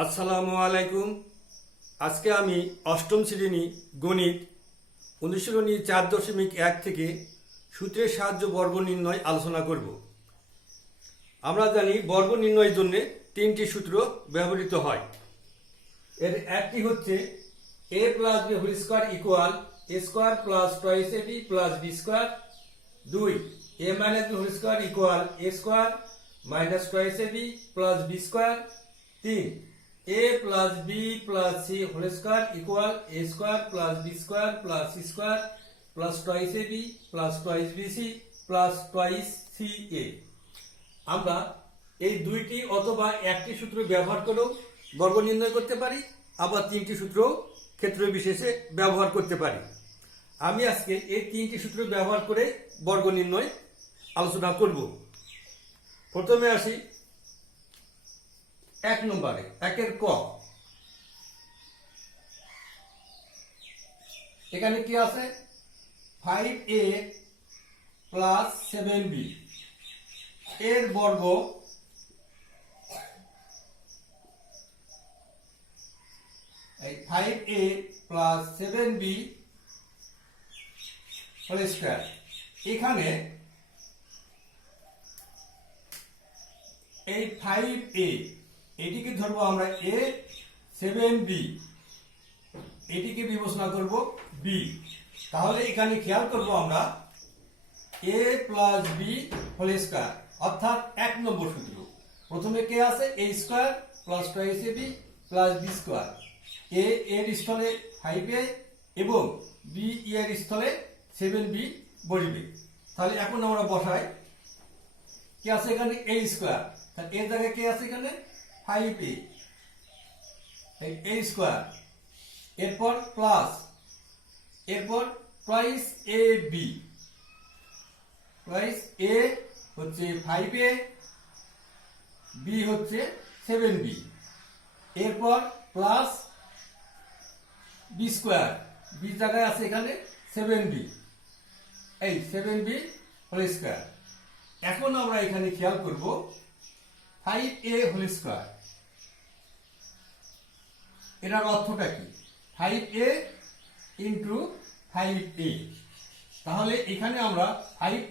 আসসালামু আলাইকুম। আজকে আমি অষ্টম শ্রেণী গণিত অনুশীলনী 4.1 থেকে সূত্রের সাহায্য বর্গ নির্ণয় আলোচনা করব। আমরা জানি বর্গ নির্ণয়ের জন্য 3টি সূত্র ব্যবহৃত হয়। এর একটি হচ্ছে a plus b whole square equal a square plus twice ab plus b square. 2 a minus b whole square equal a square minus twice ab plus b square. 3 a plus b plus c whole square equal a square plus b square plus c square plus twice ab plus twice bc plus twice ca। আমরা এই দুইটি অথবা একটি সূত্র ব্যবহার করেও বর্গ নির্ণয় করতে পারি, আবার 3টি সূত্র ক্ষেত্র বিশেষে ব্যবহার করতে পারি। আমি আজকে এই 3টি সূত্র ব্যবহার করে বর্গ নির্ণয় আলোচনা করব। প্রথমে আসি 1 নম্বরে, 1-এর ক। এখানে কি আছে? 5a প্লাস 7b এর বর্গ এই 5a plus 7b whole square. এখানে এই 5a এটিকে ধরবো আমরা a, 7b এটিকে বিবেচনা করব b। তাহলে এখানে খেয়াল করব আমরা a plus b whole square, অর্থাৎ 1 নম্বর সূত্র। প্রথমে কে আছে? a square plus twice ab plus b square. a এর স্থলে 5a এবং b এর স্থলে 7b বসবে। তাহলে এখন আমরা বসাই, কি আছে এখানে? a স্কয়ার, তাহলে এর জায়গায় কে আছে? এখানে 5a a স্কয়ার, এরপর প্লাস, এরপর টুয়াইস ab, টুয়াইস a হচ্ছে 5a, b হচ্ছে 7b, এরপর প্লাস b স্কয়ার, b জায়গায় আছে এখানে 7b, এই 7b হোল স্কয়ার। এখন আমরা এখানে খেয়াল করব 5a হোল স্কয়ার, এটার অর্থটা কি? 5a into 5a। তাহলে এখানে আমরা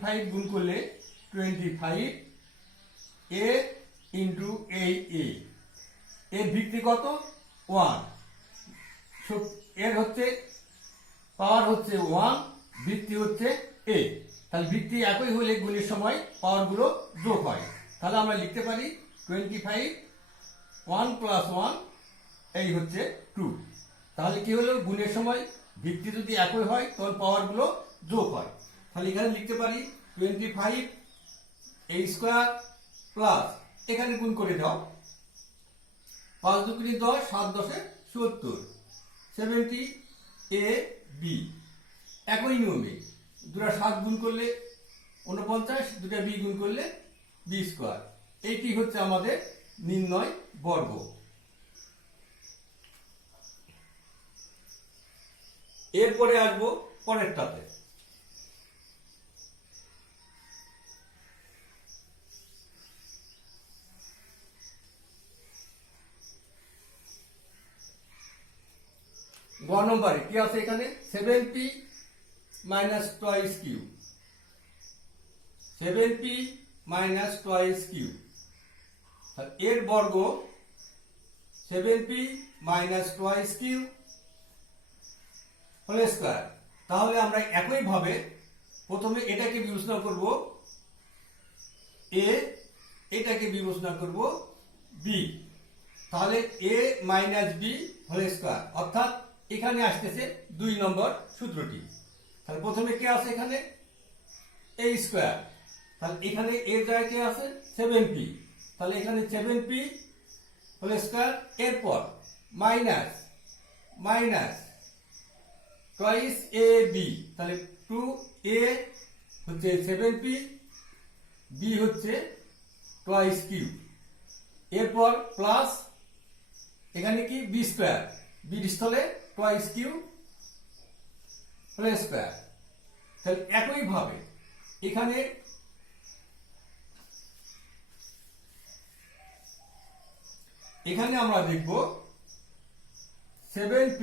5 গুণ করলে 25, a ইন্টু a, এর ভিত্তি কত? 1। এর হচ্ছে পাওয়ার হচ্ছে 1, ভিত্তি হচ্ছে a। তাহলে ভিত্তি একই হলে গুণের সময় পাওয়ার গুলো যোগ হয়। তাহলে আমরা লিখতে পারি 25 1 প্লাস 1 এই হচ্ছে 2। তাহলে কি হলো? গুণের সময় ভিত্তি যদি একই হয় তখন পাওয়ার গুলো যোগ হয়। তাহলে এখানে লিখতে পারি 25 a স্কয়ার প্লাস, এখানে গুণ করে দাও, 5 2 10, 7 10 70, 70 a b। একই নিয়মে দুটা 7 গুণ করলে 49, দুটা b গুণ করলে b স্কয়ার। এইটি হচ্ছে আমাদের নির্ণয় বর্গ। এরপরে আসবো পরেরটাতে। গ নম্বরে কি আছে? এখানে 7p minus twice q, 7p minus twice q, এর বর্গ 7p minus twice q whole square. তাহলে আমরা একই ভাবে প্রথমে এটাকে বিবেচনা করব a, এটাকে বিবেচনা করব b। তাহলে a minus b whole square, অর্থাৎ এখানে আসতেছে 2 নম্বর সূত্রটি। তাহলে প্রথমে কে আছে? এখানে a স্কয়ার, তাহলে এখানে a জায়গায় কে আছে? 7p, তাহলে এখানে 7p হোল স্কয়ার, এরপর মাইনাস মাইনাস টুয়াইস ab, তাহলে 2a হচ্ছে 7p, b হচ্ছে টুয়াইস কিউ, এরপর প্লাস এখানে কি? b স্কয়ার, b এর স্থলে টুয়াইস কিউ হোল স্কয়ার। তাহলে একই ভাবে এখানে এখানে আমরা দেখব 7p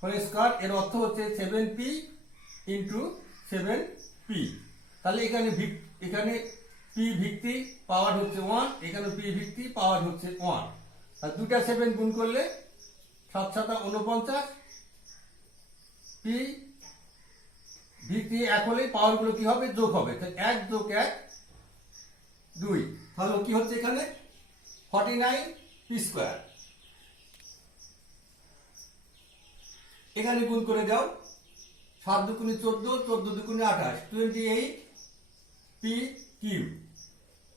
হোল স্কয়ার, এর অর্থ হচ্ছে 7p ইন্টু 7p। তাহলে এখানে p ভিত্তি পাওয়ার হচ্ছে 1, এখানে p ভিত্তি পাওয়ার হচ্ছে 1। আর দুটা 7 গুণ করলে 7 7 49, p ভিত্তি এক হলে পাওয়ার গুলো কি হবে? যোগ হবে। তাহলে 1 যোগ 1 2, তাহলে কি হচ্ছে এখানে 49p স্কয়ার। এখানে গুণ করে দাও, 7 দুগুণে 14, 14 দুগুণে 28, 28p কিউব।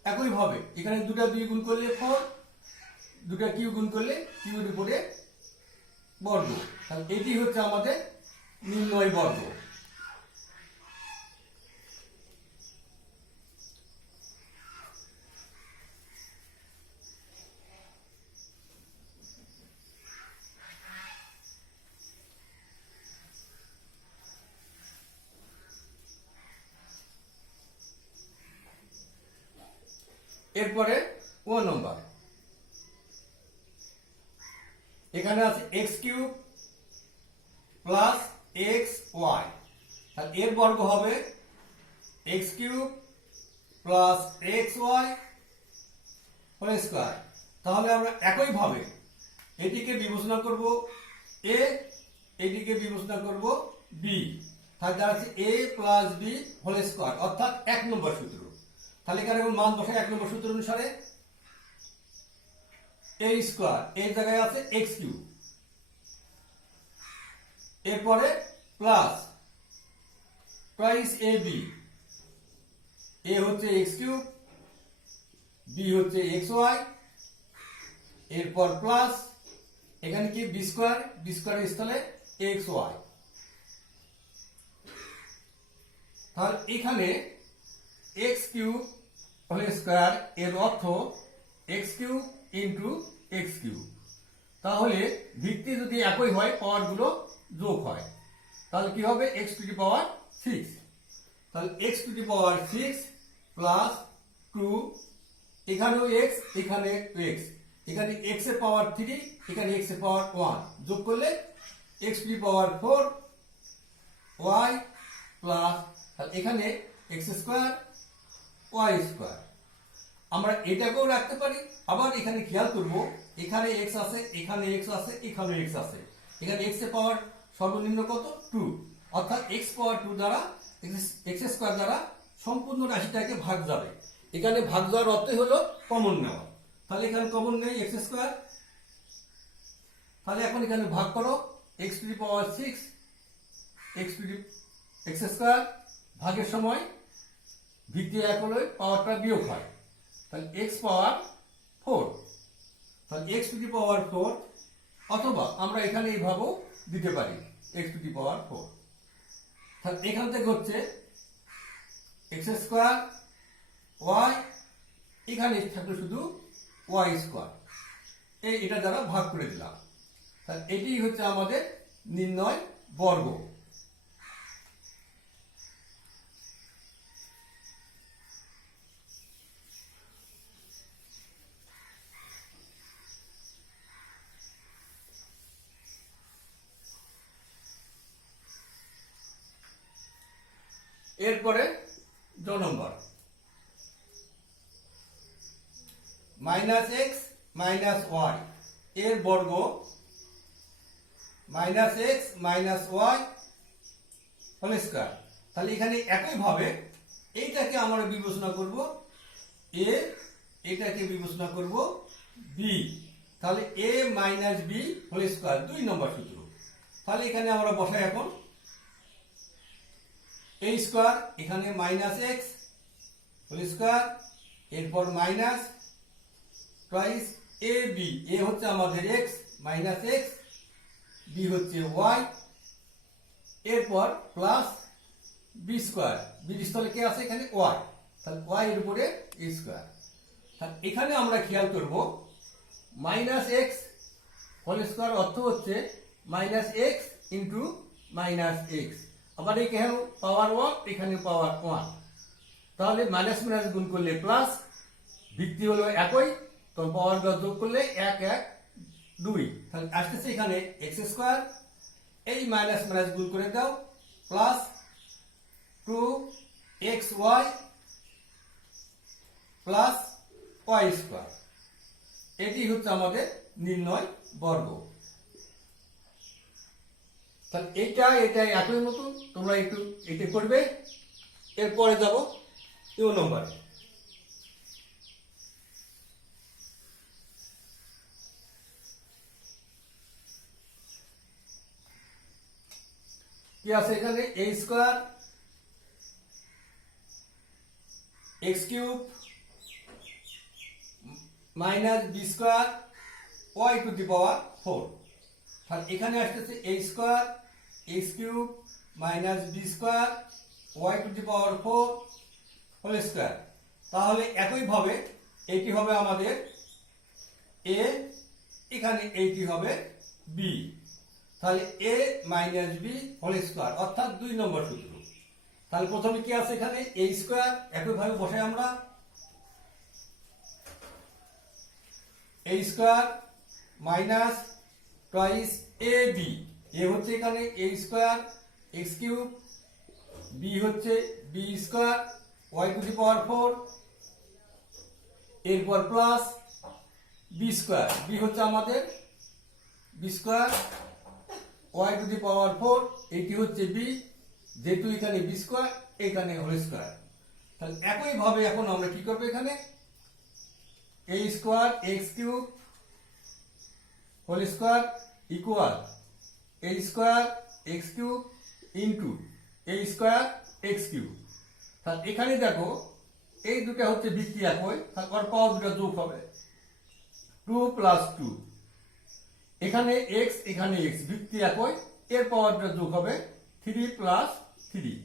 একইভাবে এখানে দুটা 2 গুণ করলে 4, দুটা কিউ গুণ করলে কিউর উপরে বর্গ। তাহলে এটি হচ্ছে আমাদের নির্ণয় বর্গ। এরপরে 1 নম্বর, এখানে আছে x cube plus X Y, আর এর বর্গ হবে x cube plus X Y whole square. তাহলে আমরা একইভাবে এটিকে বিবেচনা করব a, এটিকে বিবেচনা করব b। তাহলে দাঁড়াচ্ছে a plus b whole square, অর্থাৎ 1 নম্বর সূত্র। তাহলে এখানে এখন মান বসাই 1 নম্বর সূত্র অনুসারে। a স্কয়ার এর জায়গায় আছে x কিউব, এরপরে প্লাস টুয়াইস ab, a হচ্ছে x কিউব, b হচ্ছে xy, এরপর প্লাস এখানে কি b স্কয়ার, b স্কয়ারের স্থলে xy। তাহলে এখানে x কিউব হোল স্কয়ার এর অর্থ x cube into x cube. তাহলে ভিত্তি যদি একই হয় পাওয়ার গুলো যোগ হয়, তাহলে কি হবে x টু দি পাওয়ার 6। তাহলে x two the power 6 plus 2, এখানেও x, এখানে x, এখানে x এর পাওয়ার 3, এখানে x এর পাওয়ার 1, যোগ করলে x two the power 4 y plus, তাহলে এখানে x স্কয়ার y স্কয়ার। আমরা এটাকেও রাখতে পারি। আবার এখানে খেয়াল করব, এখানে x আছে, এখানে x আছে, এখানে x আছে, এখানে x এর পাওয়ার সর্বনিম্ন কত? 2, অর্থাৎ x পাওয়ার 2 দ্বারা x স্কয়ার দ্বারা সম্পূর্ণ রাশিটাকে ভাগ যাবে। এখানে ভাগ যাওয়ার অর্থই হলো কমন নেওয়া। তাহলে এখানে কমন নেই x স্কয়ার, তাহলে এখন এখানে ভাগ করো x two the power 6 x square, ভাগের সময় ভিত্তি এক হলে পাওয়ারটা বিয়োগ হয়, তাহলে x পাওয়ার 4, তাহলে x টু দি পাওয়ার 4, অথবা আমরা এখানে এইভাবেও দিতে পারি x টু দি পাওয়ার 4। তাহলে এখান থেকে হচ্ছে x স্কয়ার y, এখানে থাকলে শুধু y স্কয়ার, এটা দ্বারা ভাগ করে দিলাম। তাহলে এটি হচ্ছে আমাদের নির্ণয় বর্গ। এরপরে 2 number, minus x minus y এর বর্গ minus x minus y whole square. তাহলে এখানে একইভাবে এইটাকে আমরা বিবেচনা করব a, এটাকে বিবেচনা করব b। তাহলে a minus b whole square 2 number সূত্র। তাহলে এখানে আমরা বসাই এখন a স্কয়ার, এখানে মাইনাস এক্স হোল স্কয়ার, এরপর minus twice A B, A হচ্ছে আমাদের এক্স মাইনাস এক্স, বি হচ্ছে ওয়াই, এরপর প্লাস বি স্কয়ার, বির স্থলে কে আছে এখানে ওয়াই, তাহলে ওয়াই এর উপরে এ স্কয়ার। তাহলে এখানে আমরা খেয়াল করব মাইনাস এক্স হোল স্কয়ার অর্থ হচ্ছে minus x into minus x, আবার এখানে পাওয়ার 1, এখানে পাওয়ার 1, তাহলে মাইনাস মাইনাস গুণ করলে প্লাস, ভিত্তি হলো একই, তো পাওয়ার যোগ করলে 1 1 2, তাহলে আসতেছে এখানে এক্স স্কোয়ার, এই মাইনাস মাইনাস গুণ করে দাও, plus 2xy plus Y square. এটি হচ্ছে আমাদের নির্ণয় বর্গ। তাহলে এটা একই মতন, তোমরা একটু এটা করবে। এরপরে যাব 2 নম্বরে। কি আছে এখানে? a square x cube minus b square y to the power 4। তাহলে এখানে আসতেছে a square x cube minus b square y to the power 4 whole square. তাহলে একইভাবে এটি হবে আমাদের a, এখানে এইটি হবে b। তাহলে a minus b whole square অর্থাৎ 2 নম্বর সূত্র। তাহলে প্রথমে কি আছে এখানে? a স্কয়ার, একইভাবে বসাই আমরা a square minus twice ab, a হচ্ছে এখানে a square x cube, b হচ্ছে b square y to the power 4, এরপর প্লাস b স্কয়ার, b হচ্ছে আমাদের b square y to the power 4, এটি হচ্ছে b, যেহেতু এখানে b স্কয়ার এখানে হোল স্কয়ার। তাহলে একইভাবে এখন আমরা কি করব? এখানে a square x cube whole square equal a square x cube into a square x cube. তাহলে এখানে দেখো এই দুটো হচ্ছে ভিত্তি একই, তারপর পাওয়ার দুটো যোগ হবে 2 প্লাস 2, এখানে x এখানে x ভিত্তি একই, এর পাওয়ারটা যোগ হবে 3 প্লাস 3।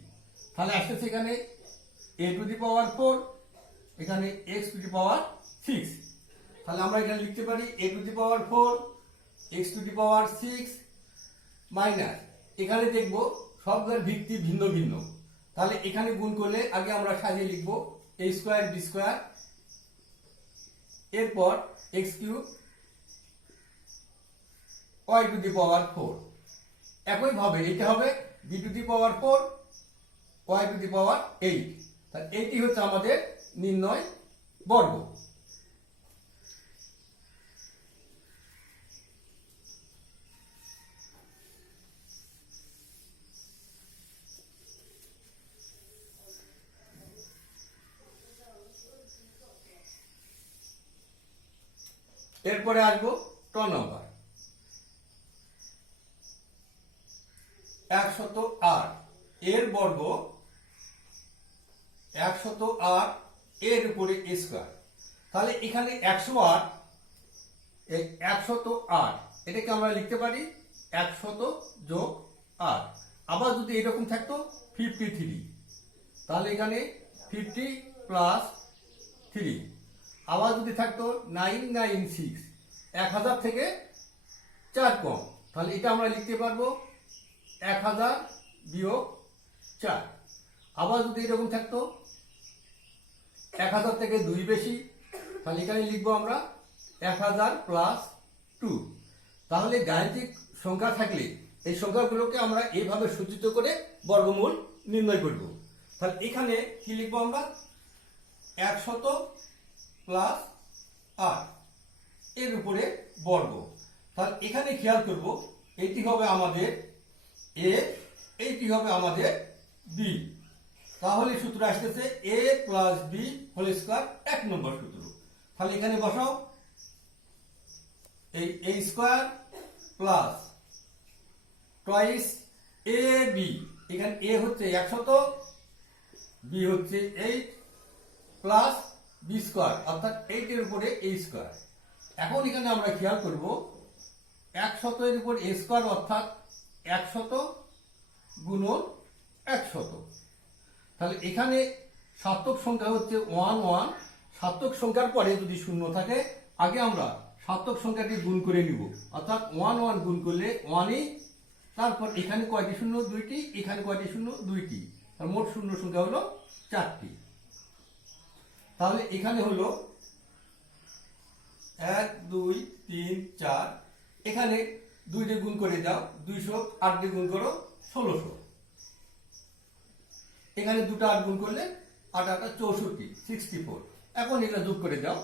তাহলে আসছে এখানে a টু দি পাওয়ার 4, এখানে x টু দি পাওয়ার 6। তাহলে আমরা এখানে লিখতে পারি a two the power 4 x two the power 6 minus, এখানে দেখব সবগুলোর ভিত্তি ভিন্ন ভিন্ন। তাহলে এখানে গুণ করলে আগে আমরা সাজিয়ে লিখব a স্কয়ার b স্কয়ার, এরপর x cube y to the power 4। একইভাবে এটা হবে b to the power 4 y to the power 8। তাহলে এটি হচ্ছে আমাদের নির্ণয় বর্গ। এরপরে আসবো 2 নম্বর। 108 এর বর্গ 108 এর উপরে a স্কয়ার। তাহলে এখানে 108, এই 108 এটাকে আমরা লিখতে পারি 100 যোগ 8। আবার যদি এরকম থাকতো 53, তাহলে এখানে 50 প্লাস 3। আবার যদি থাকতো 996, 1000 থেকে 4 কম, তাহলে এটা আমরা লিখতে পারবো 1000 বিয়োগ 4। আবার যদি এরকম থাকতো 1000 থেকে 2 বেশি, তাহলে এখানে লিখবো আমরা 1000 প্লাস 2। তাহলে গাণিতিক সংখ্যা থাকলে এই সংখ্যাগুলোকে আমরা এইভাবে সজ্জিত করে বর্গমূল নির্ণয় করব। তাহলে এখানে কি লিখবো আমরা? 100 প্লাস 8 এর উপরে বর্গ। তাহলে এখানে খেয়াল করব, এটি হবে আমাদের a, এইটি হবে আমাদের b। তাহলে সূত্র আসতেছে a plus b whole square, 1 number সূত্র। তাহলে এখানে বসাও এই a square plus twice ab, এখানে a হচ্ছে 100, b হচ্ছে 8 প্লাস b স্কয়ার অর্থাৎ 8 এর উপরে a স্কয়ার। এখন এখানে আমরা খেয়াল করব 100 এর উপর a স্কয়ার অর্থাৎ 100 গুণন 100। তাহলে এখানে সার্থক সংখ্যা হচ্ছে 1 1, সার্থক সংখ্যার পরে যদি শূন্য থাকে আগে আমরা সার্থক সংখ্যাটি গুণ করে নিব, অর্থাৎ 1 1 গুণ করলে 1ই, তারপর এখানে কয়টি শূন্য? 2টি, এখানে কয়টি শূন্য? 2টি, আর মোট শূন্য সংখ্যা হলো 4টি। তাহলে এখানে হলো 1 2 3 4, এখানে 2 দিয়ে গুণ করে দাও, 200, 8 দিয়ে গুণ করো 1600, এখানে 2টা 8 গুণ করলে 8 8 64, 64। এখন এগুলো যোগ করে দাও,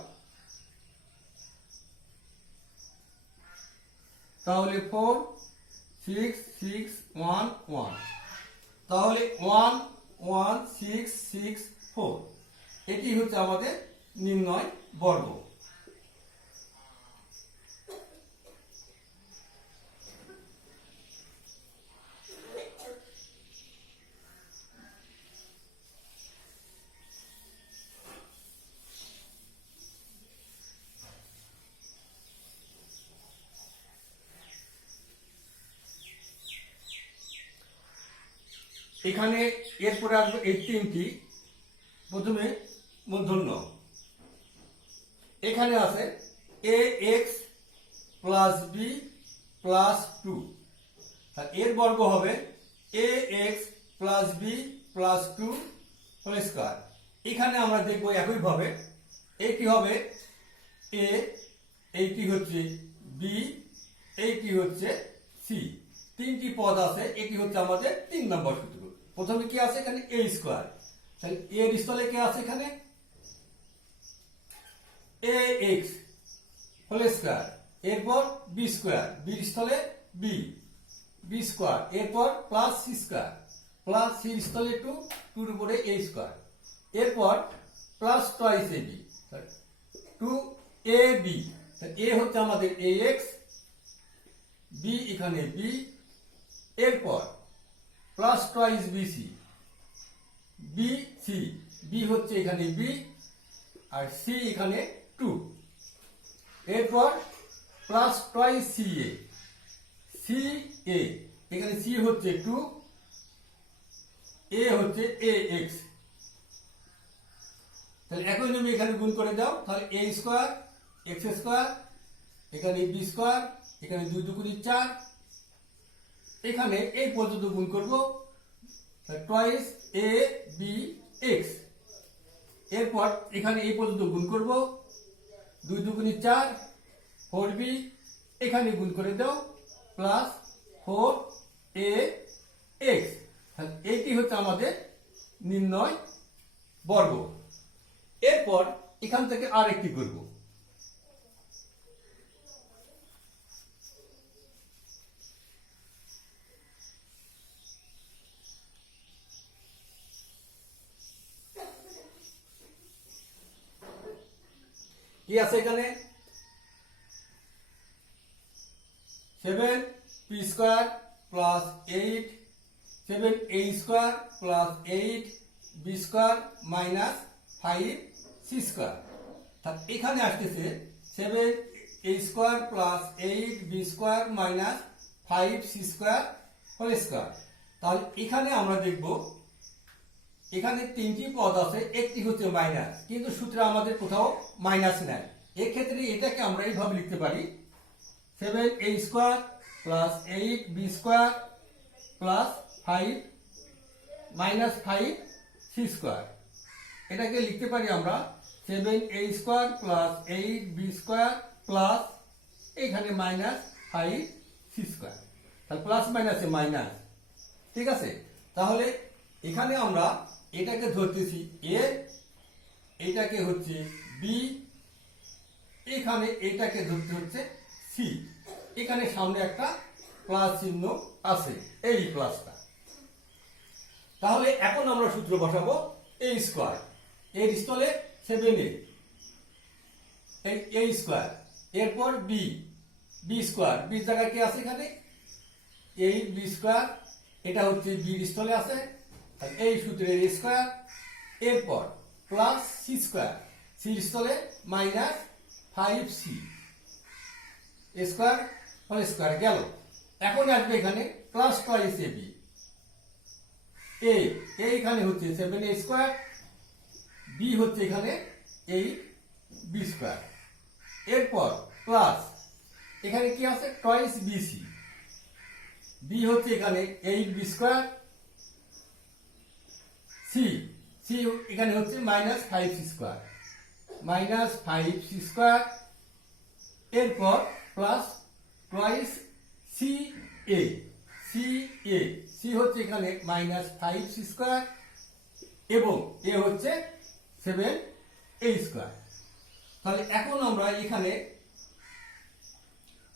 তাহলে 4 6 6 1 1, তাহলে 1 1 6 6 4, এটি হচ্ছে আমাদের নির্ণয় বর্গ। এখানে এরপরে আসবে এই তিনটি, প্রথমে মূর্ধন্য, এখানে আছে ax প্লাস বি প্লাস 2, এর বর্গ হবে ax plus B plus 2 whole square. এখানে আমরা দেখবো একইভাবে, এইটি হবে a, এইটি হচ্ছে b, এইটি হচ্ছে c, তিনটি পদ আছে, এটি হচ্ছে আমাদের 3 নম্বর সূত্র। প্রথমে কি আছে এখানে a স্কয়ার, তাহলে এর স্থলে কি আছে এখানে ax হোল স্কয়ার, এরপর b স্কয়ার, b এর স্থলে b স্কয়ার, এরপর plus c square, plus c এর স্থলে 2, 2 এর উপরে a স্কয়ার, এরপর plus toys ab, 2ab, a হচ্ছে আমাদের ax, b এখানে b, এরপর plus toys bc, bc, b হচ্ছে এখানে b আর c এখানে 2, এরপর প্লাস টয়েস ca, ca, এখানে c হচ্ছে 2, a হচ্ছে ax, তাহলে একই নিয়মে এখানে গুণ করে দাও, তাহলে a স্কয়ার x স্কয়ার, এখানে b স্কয়ার, এখানে 2 2 4, এখানে এই পর্যন্ত গুণ করব, টয়েস a b x, এরপর এখানে এই পর্যন্ত গুণ করব, 2 2 4, 4b, এখানে গুণ করে দাও, প্লাস 4a x, এইটি হচ্ছে আমাদের নির্ণয় বর্গ। এরপর এখান থেকে আরেকটি করব, কি আছে এখানে 7p square plus 8, 7a square plus 8b square minus 5c square, তাহলে এখানে আসতেছে 7a square plus 8b square minus 5c square whole square. তাহলে এখানে আমরা দেখব এখানে তিনটি পদ আছে, একটি হচ্ছে মাইনাস, কিন্তু সূত্রে আমাদের কোথাও মাইনাস নাই, এক্ষেত্রে এটাকে আমরা এইভাবে লিখতে পারি 7a square plus 8b square plus 5 minus 5c square, এটাকে লিখতে পারি আমরা 7a square plus 8b square plus এখানে মাইনাস 5c স্কয়ার, তাহলে প্লাস মাইনাসে মাইনাস, ঠিক আছে। তাহলে এখানে আমরা এটাকে ধরতেছি a, এটাকে হচ্ছে b, এখানে এটাকে ধরতে হচ্ছে c, এখানে সামনে একটা প্লাস চিহ্ন আছে, এই প্লাসটা। তাহলে এখন আমরা সূত্র বসাবো a স্কয়ার, এর স্থলে 7a, এই a স্কয়ার, এরপর b স্কয়ার, b জায়গায় কি আছে এখানে 8b স্কয়ার, এটা হচ্ছে b এর স্থলে আছে, এই সূত্রের a স্কয়ার, এরপর প্লাস c স্কয়ার, c এর স্থলে minus 5c square whole square গেল। এখন আসবে এখানে প্লাস টয়েস ab, এইখানে হচ্ছে 7a স্কয়ার, b হচ্ছে এখানে 8b স্কয়ার, এরপর প্লাস এখানে কি আছে টয়েস bc, b হচ্ছে এখানে 8b স্কয়ার, c এখানে হচ্ছে minus 5c square, minus 5c square, এরপর প্লাস টোয়াইস সি এ, সি এ, সি হচ্ছে এখানে -5c² এবং এ হচ্ছে 7a²। তাহলে এখন আমরা এখানে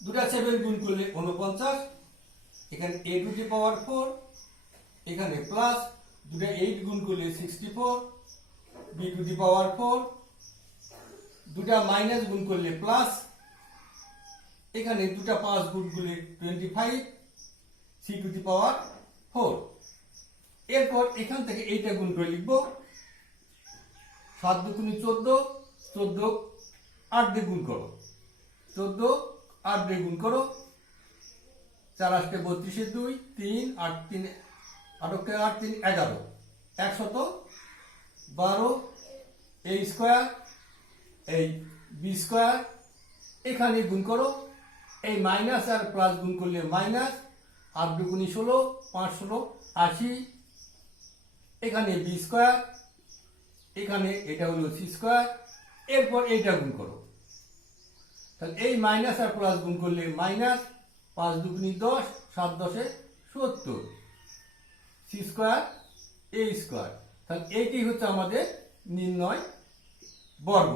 দুটা 7 গুণ করলে 49, এখানে a⁴, এখানে প্লাস দুটা 8 গুণ করলে 64, b⁴, দুটা মাইনাস গুণ করলে প্লাস, এখানে দুটা 5 গুণ করলে 25, c⁴। এরপর এখান থেকে এইটা গুণ করে লিখবো 7 দুগুণে 14, 14 8 দিয়ে গুণ করো, 14 8 দিয়ে গুণ করো, 4 8 32 2, 3 8 3 8 8 3 11, 112 a², এই b², এখানে গুণ করো, এই মাইনাস আর প্লাস গুণ করলে মাইনাস, 8 দুগুণে 16, 5 16 80, এখানে b², এখানে এটা হলো c², এরপর এইটা গুণ করো। তাহলে এই মাইনাস আর প্লাস গুণ করলে মাইনাস, 5 দুগুণে 10, 7 10 70, c² a²। তাহলে এইটি হচ্ছে আমাদের নির্ণয় বর্গ।